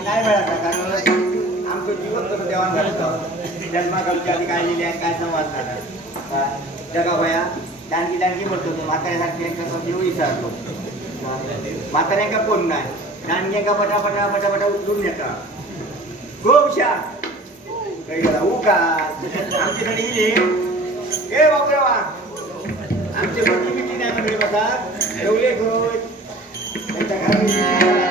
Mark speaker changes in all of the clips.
Speaker 1: नाही मिळाला कारण आमचं जीवन कसं देवाण झालं जन्माकडच्या आधी काय लिहिले काय समजणार जगाबाया दानगी दानगी म्हणतो तो म्हाताऱ्यासारखी कसं जीव विचारतो कोण नाही? दानगी पटापटा पटापटा उचलून येतात खूप छान. काही गेला उका आमच्याकडे इले ए बापरावा आमचे मोठी मिठी नाही म्हणजे बघा एवढे गोय Vete,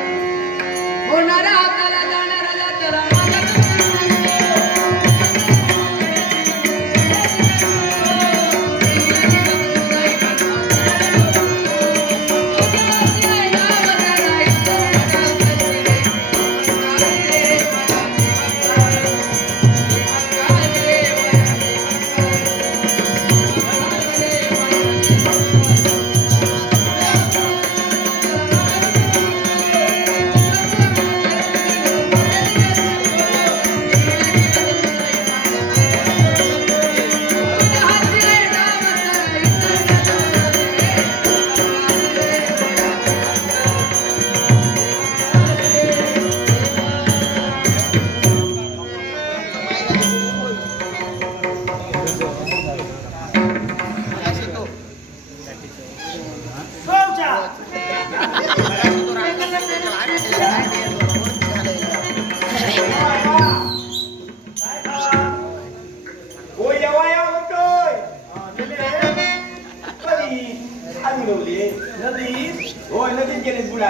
Speaker 1: आम्ही नवले नदीत होय नदीत गेले बुडा.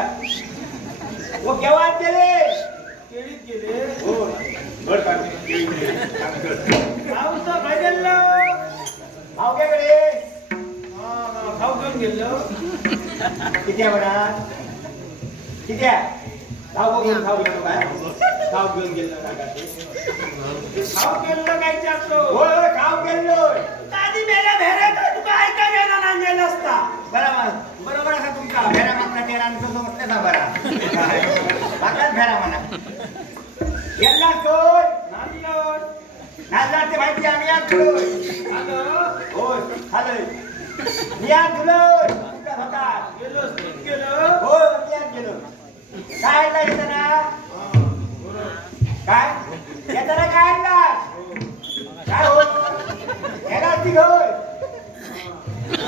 Speaker 1: ओ केव्हा गेले? केळीत गेले. हो. बरं भाव काय कडे भाव घेऊन गेलो. किती आहे म्हणा? किती आहे? भाऊ घेऊन खाऊ गेलो काय खाऊ घेऊन गेलो नागाचे खाऊ गेलो काय चालतो? हो खाऊ गेलोय.
Speaker 2: दादी मेल्या भेऱ्या काय ऐका गेला नाही गेला असता
Speaker 1: बरोबर बरोबर असा तुमचा? फेरा मागला तेरा आणि म्हटलं ना बरा. मागलाच फेरा म्हणा गेला तोय
Speaker 2: नांदलोट
Speaker 1: नाचला ते माहिती आम्ही आज तुलोय
Speaker 2: आलो
Speaker 1: होय खालोय मी आज तुलोय तुमचा होता.
Speaker 2: गेलो
Speaker 1: हो मी आज गेलो. काय आणला येताना काय? येताना काय आणला? काय हो गेला ती होय.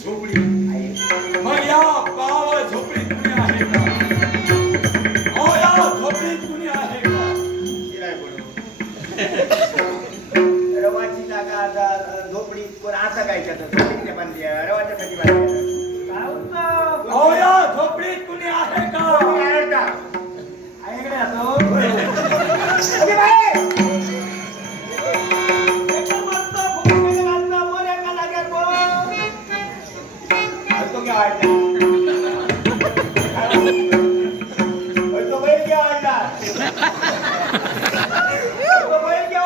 Speaker 2: झोपडी मग या पाव झोपडीत कुणी आहे का हो या झोपडीत कुणी आहे का.
Speaker 1: रवाची जागा आता झोपडी कोण असं काय करतं झोपडीच्या बांधल्या रवाच्या साठी बांधल्या
Speaker 2: हो या झोपडीत कुणी आहे का
Speaker 1: आहे का? अरे बाई! क्या वाटला? तो बैल क्या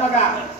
Speaker 1: बघा.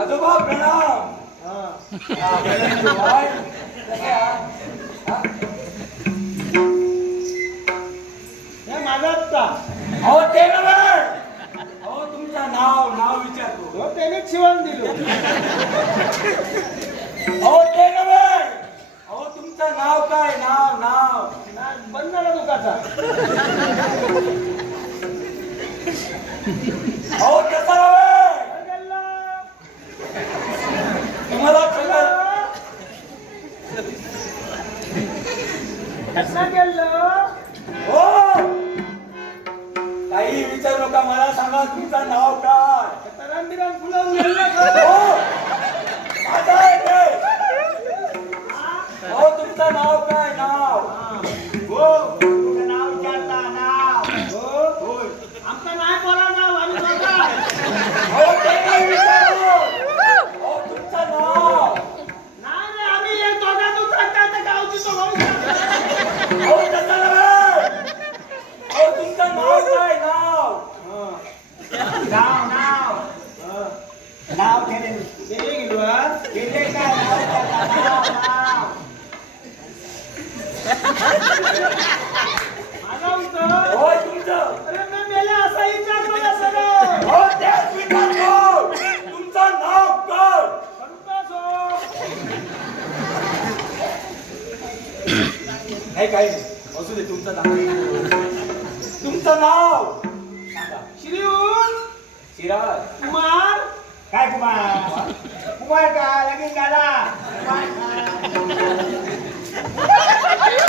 Speaker 2: आजोबा प्रणाम
Speaker 1: हा.
Speaker 2: हा? हा?
Speaker 3: हे
Speaker 2: ते. अहो तुमचं नाव नाव विचारतो
Speaker 3: हो त्याने शिवण दिलो
Speaker 2: अहो ते नव्हे अहो तुमचं नाव काय नाव नाव
Speaker 3: बंद झाला दुकाचा नाही
Speaker 2: काही असू दे तुमचं नाव तुमचं नाव सांगा
Speaker 3: श्रीहून कुमार.
Speaker 1: काय कुमार कुमार का? लगीन दादा कुमार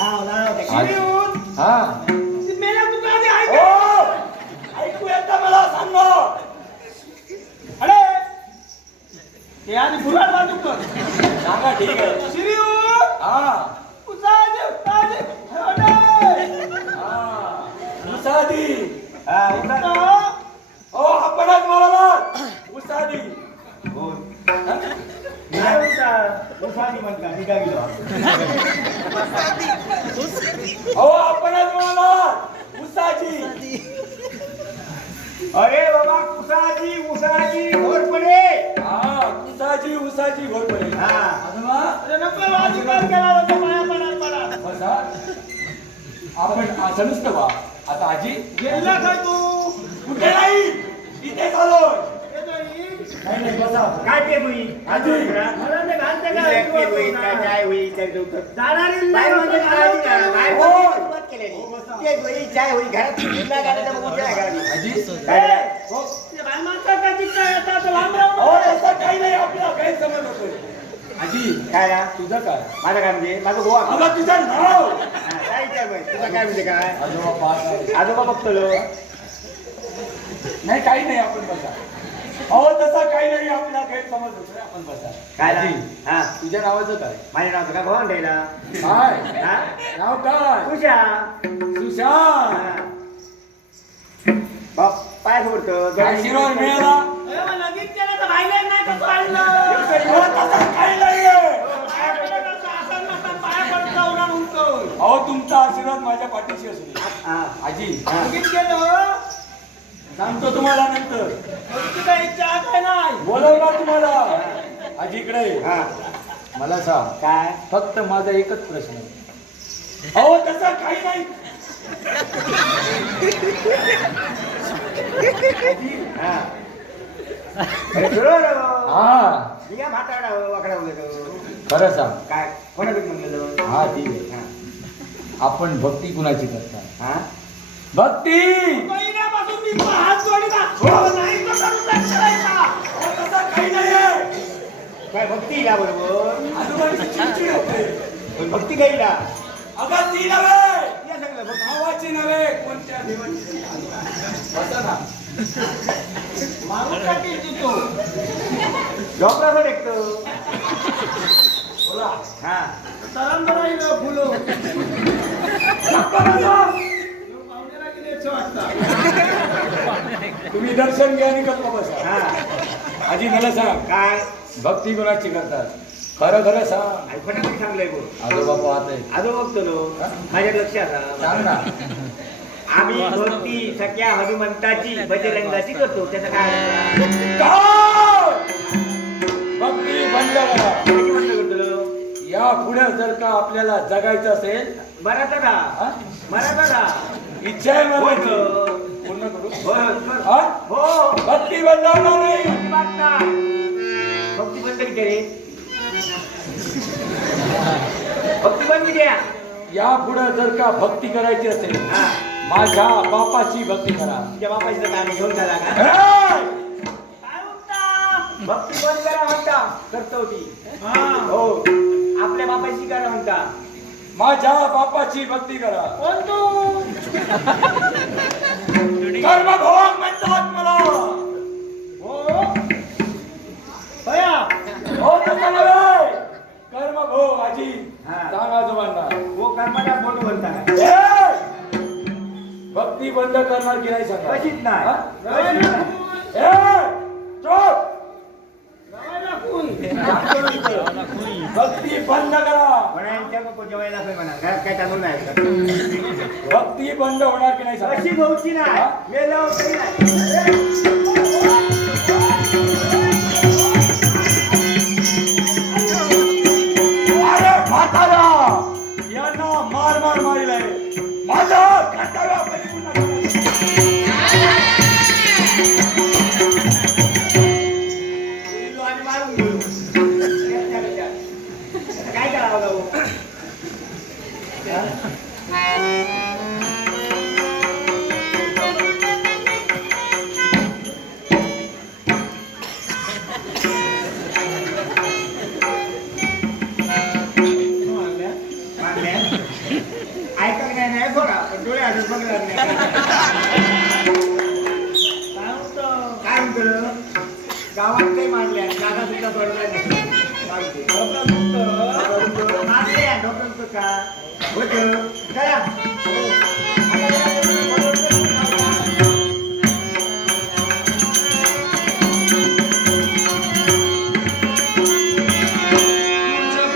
Speaker 1: ते?
Speaker 3: श्रीहून
Speaker 2: हा.
Speaker 3: मेल्या तुका आधी ऐक
Speaker 2: ऐकू येतं मला सांगा.
Speaker 3: अरे! ते आधी फुलाड बांधू कर
Speaker 2: सांगा ठीक आहे.
Speaker 3: श्रीहून
Speaker 2: हा.
Speaker 3: उसाजी उसाजी अरे
Speaker 2: हा. उसादी
Speaker 1: हा.
Speaker 2: ओ आपणच म्हणाला उसादी अहो आपणच म्हणाला उसाजी
Speaker 1: अरे बाबा
Speaker 2: हा उसाजी उसाजी घोर पडेल
Speaker 1: हा.
Speaker 3: केला होता पाया पडा पडा.
Speaker 2: बसा. आपण असं नुसतं बा. आता आजी.
Speaker 3: गेला काय तू?
Speaker 2: कुठे नाही. इथे चालोय
Speaker 3: हे नाही.
Speaker 1: बसा. काय पे होई
Speaker 2: आजी.
Speaker 1: काय पे होई काय काय होई काय डोकं.
Speaker 3: जाणारी
Speaker 1: बाहेर म्हणजे काय होई ना? बाहेर
Speaker 2: हो.
Speaker 1: म्हणजे सुरुवात केलेली. ते होई, चाय होई, घरात धुणं घालायचं बघून काय घालावी?
Speaker 2: आजी
Speaker 1: काय
Speaker 3: बघ.
Speaker 2: काही नाही आपला काही समज आजी? तुझं काय
Speaker 1: माझं काय म्हणजे माझं गोवा
Speaker 2: अगं तुझं नाव
Speaker 1: हा, काय? तुझं काय म्हणजे काय
Speaker 2: आजोबा.
Speaker 1: आजोबा बघतो.
Speaker 2: नाही काही नाही आपण बसा अहो तसं काही नाही आपला काही समज होतोय आपण बसा.
Speaker 1: काय?
Speaker 2: आजी,
Speaker 1: हा.
Speaker 2: तुझ्या नावाचं काय?
Speaker 1: माझ्या नाव का भवन ठेला
Speaker 2: काय?
Speaker 1: हा?
Speaker 2: नाव काय?
Speaker 1: तुझ्या
Speaker 2: सुशांत
Speaker 1: बाप पाय फोडतो
Speaker 2: काय शिरोळ मिळाला?
Speaker 3: केलं तर नाही कसं आणलं?
Speaker 2: अहो, तसं काही नाहीये.
Speaker 3: पाया पडत असं, असं नसतं, पाया पडत जाऊन आणून तो.
Speaker 2: अहो तुमचा आशीर्वाद माझ्या पाठीशी असू दे
Speaker 1: हा.
Speaker 2: आजी
Speaker 3: केलं
Speaker 2: सांगतो तुम्हाला नंतर.
Speaker 3: तुझी काही इच्छा आहे काय नाही.
Speaker 2: बोलवणार तुम्हाला. आजी इकडे. ये.
Speaker 1: हा.
Speaker 2: मला सांग.
Speaker 1: काय?
Speaker 2: फक्त माझा एकच प्रश्न. आहे. अहो तसं काही नाही.
Speaker 1: हा हो.
Speaker 2: हा
Speaker 1: मी काय म्हातारडा हो, वाकडा बोलतो.
Speaker 2: खरं सांग.
Speaker 1: काय? कोणा म्हणलेलो
Speaker 2: हा ठीक आहे.
Speaker 1: हा.
Speaker 2: आपण भक्ती कुणाची करता?
Speaker 1: हा?
Speaker 2: भक्ती!
Speaker 1: काय भक्ती हिला बरोबर पण भक्ती काही हिला
Speaker 2: अगं ती नव्हे
Speaker 1: या
Speaker 2: भावाची नव्हे कोणत्या ना
Speaker 3: जितो
Speaker 1: डॉक्टराकडे एकतो
Speaker 2: बोला
Speaker 1: हा.
Speaker 3: तरंगरा इलो फुलो.
Speaker 2: गप्पा बसा.
Speaker 3: पाहुण्याला किती अच्छे वाटतात
Speaker 2: तुम्ही दर्शन घ्या आणि गप्पा बसा.
Speaker 1: हा.
Speaker 2: आजी मला सांग.
Speaker 1: काय?
Speaker 2: भक्ती कोणाची करतात. खरं खरं सांग.
Speaker 1: ऐकण्यासाठी सांगलंय बोल.
Speaker 2: आजोबा पाहते
Speaker 1: आजो बघतो नो. माझ्या लक्षात
Speaker 2: सांग. ना.
Speaker 1: आम्ही भक्ती सख्या हनुमंताची बजरंगाची करतो. त्याचा काय अर्थ?
Speaker 2: काय? भक्ती बंद करा
Speaker 1: किती म्हणतो करतो?
Speaker 2: या पुढे जर का आपल्याला जगायचं असेल
Speaker 1: मराठा
Speaker 2: हा?
Speaker 1: मराठा
Speaker 2: इच्छा आहे
Speaker 1: हो
Speaker 2: भक्ती बंद होणार नाही.
Speaker 1: भक्ती बंद किती रे भक्ती बंद किती?
Speaker 2: या पुढे जर का भक्ती करायची असेल माझ्या बापाची भक्ती करा
Speaker 1: तुझ्या बापाची तर आम्ही घेऊन झाला का!
Speaker 3: काय
Speaker 1: भक्ती बंद करा म्हणता करतो ती
Speaker 3: हा
Speaker 1: हो आपल्या बापाची करा म्हणता
Speaker 2: माझ्या बापाची भक्ती करा
Speaker 3: कोण तू
Speaker 2: कर्मभोग म्हणतात मला.
Speaker 3: हो भया
Speaker 2: तसं नव्हे कर्मभोग आजी.
Speaker 1: हा.
Speaker 2: सांग आजोबांना.
Speaker 1: हो कर्माचा फोटो बनता!
Speaker 2: भक्ती बंद करणार की नाही सांगा?
Speaker 1: कशीच नाही
Speaker 2: हा?
Speaker 1: कशीच नाही.
Speaker 2: हे! चुप!
Speaker 3: रवायला कोण
Speaker 2: भक्ती बंद करा
Speaker 1: म्हणायच्या नको जेवायला घरात काय तांदूळ नाही?
Speaker 2: भक्ती बंद होणार की नाही
Speaker 1: कशी भाऊची नाही. काय
Speaker 3: म्हणतो?
Speaker 1: गावात काही मारल्या जागा सुद्धा सोडल्या
Speaker 3: डॉक्टर म्हणतो
Speaker 1: डॉक्टर का? होतं.